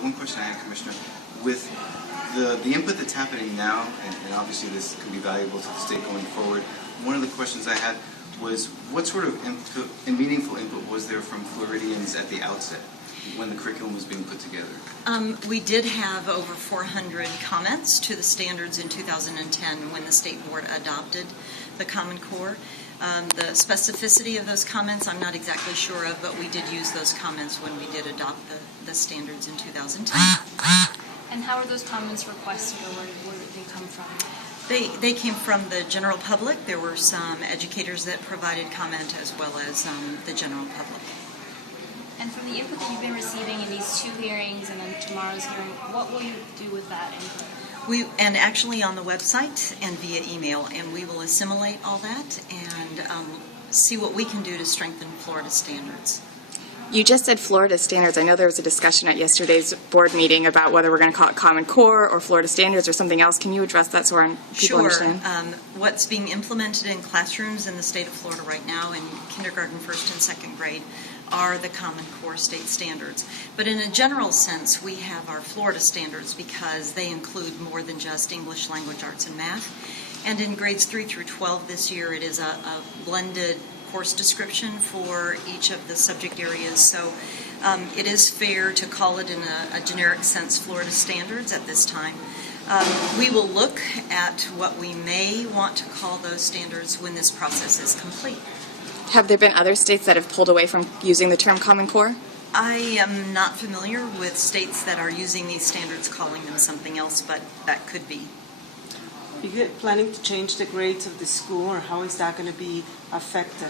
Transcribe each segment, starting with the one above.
One question I had, Commissioner, with the input that's happening now, and obviously this could be valuable to the state going forward, one of the questions I had was what sort of input and meaningful input was there from Floridians at the outset when the curriculum was being put together? We did have over 400 comments to the standards in 2010 when the state board adopted the Common Core. The specificity of those comments I'm not exactly sure of, but we did use those comments when we did adopt the standards in 2010. And how are those comments requested, or where did they come from? They came from the general public. There were some educators that provided comment as well as the general public. And from the input that you've been receiving in these two hearings and then tomorrow's hearing, what will you do with that input? And actually on the website and via email, and we will assimilate all that and see what we can do to strengthen Florida standards. You just said Florida standards. I know there was a discussion at yesterday's board meeting about whether we're going to call it Common Core or Florida standards or something else. Can you address that so our people understand? Sure. What's being implemented in classrooms in the state of Florida right now in kindergarten, first and second grade are the Common Core state standards. But in a general sense, we have our Florida standards because they include more than just English, language, arts, and math. And in grades 3 through 12 this year, it is a blended course description for each of the subject areas. So it is fair to call it in a generic sense Florida standards at this time. We will look at what we may want to call those standards when this process is complete. Have there been other states that have pulled away from using the term Common Core? I am not familiar with states that are using these standards calling them something else, but that could be. Are you planning to change the grades of the school, or how is that going to be affected?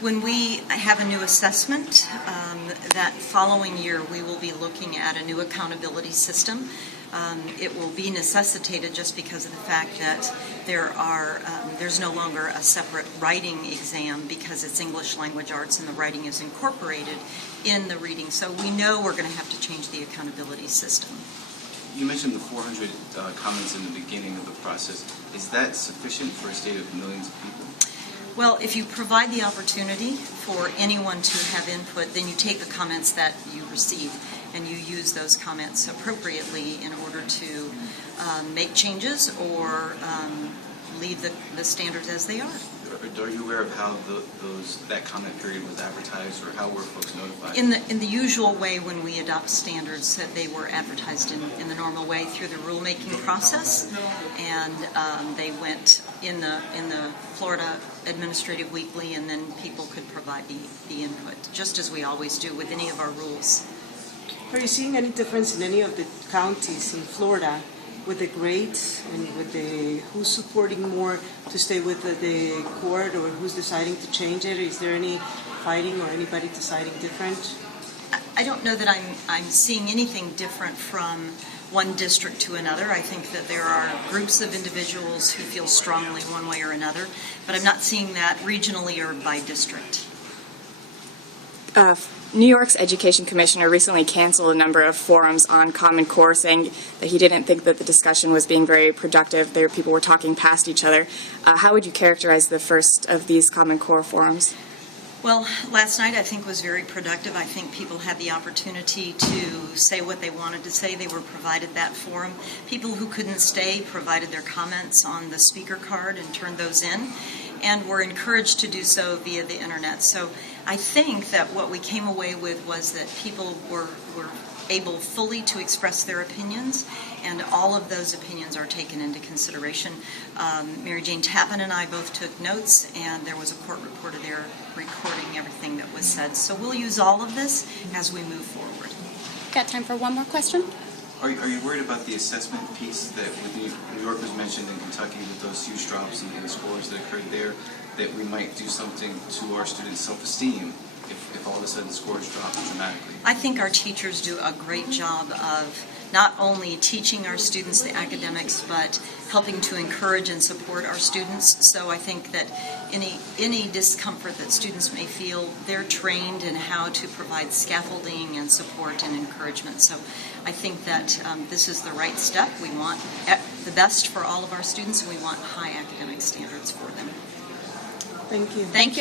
When we have a new assessment, that following year we will be looking at a new accountability system. It will be necessitated just because of the fact that there's no longer a separate writing exam because it's English, language, arts, and the writing is incorporated in the reading. So we know we're going to have to change the accountability system. You mentioned the 400 comments in the beginning of the process. Is that sufficient for a state of millions of people? Well, if you provide the opportunity for anyone to have input, then you take the comments that you receive and you use those comments appropriately in order to make changes or leave the standards as they are. Are you aware of how that comment period was advertised, or how were folks notified? In the usual way when we adopt standards, that they were advertised in the normal way through the rulemaking process, and they went in the Florida Administrative Weekly, and then people could provide the input, just as we always do with any of our rules. Are you seeing any difference in any of the counties in Florida with the grades and with who's supporting more to stay with the court, or who's deciding to change it? Is there any fighting or anybody deciding different? I don't know that I'm seeing anything different from one district to another. I think that there are groups of individuals who feel strongly one way or another, but I'm not seeing that regionally or by district. New York's Education Commissioner recently canceled a number of forums on Common Core, saying that he didn't think that the discussion was being very productive. People were talking past each other. How would you characterize the first of these Common Core forums? Well, last night I think was very productive. I think people had the opportunity to say what they wanted to say. They were provided that forum. People who couldn't stay provided their comments on the speaker card and turned those in, and were encouraged to do so via the internet. So I think that what we came away with was that people were able fully to express their opinions, and all of those opinions are taken into consideration. Mary Jane Tappan and I both took notes, and there was a court reporter there recording everything that was said. So we'll use all of this as we move forward. Got time for one more question? Are you worried about the assessment piece that with New York was mentioned, in Kentucky with those huge drops in the scores that occurred there, that we might do something to our students' self-esteem if all of a sudden the scores drop dramatically? I think our teachers do a great job of not only teaching our students the academics, but helping to encourage and support our students. So I think that any discomfort that students may feel, they're trained in how to provide scaffolding and support and encouragement. So I think that this is the right step. We want the best for all of our students, and we want high academic standards for them. Thank you. Thank you.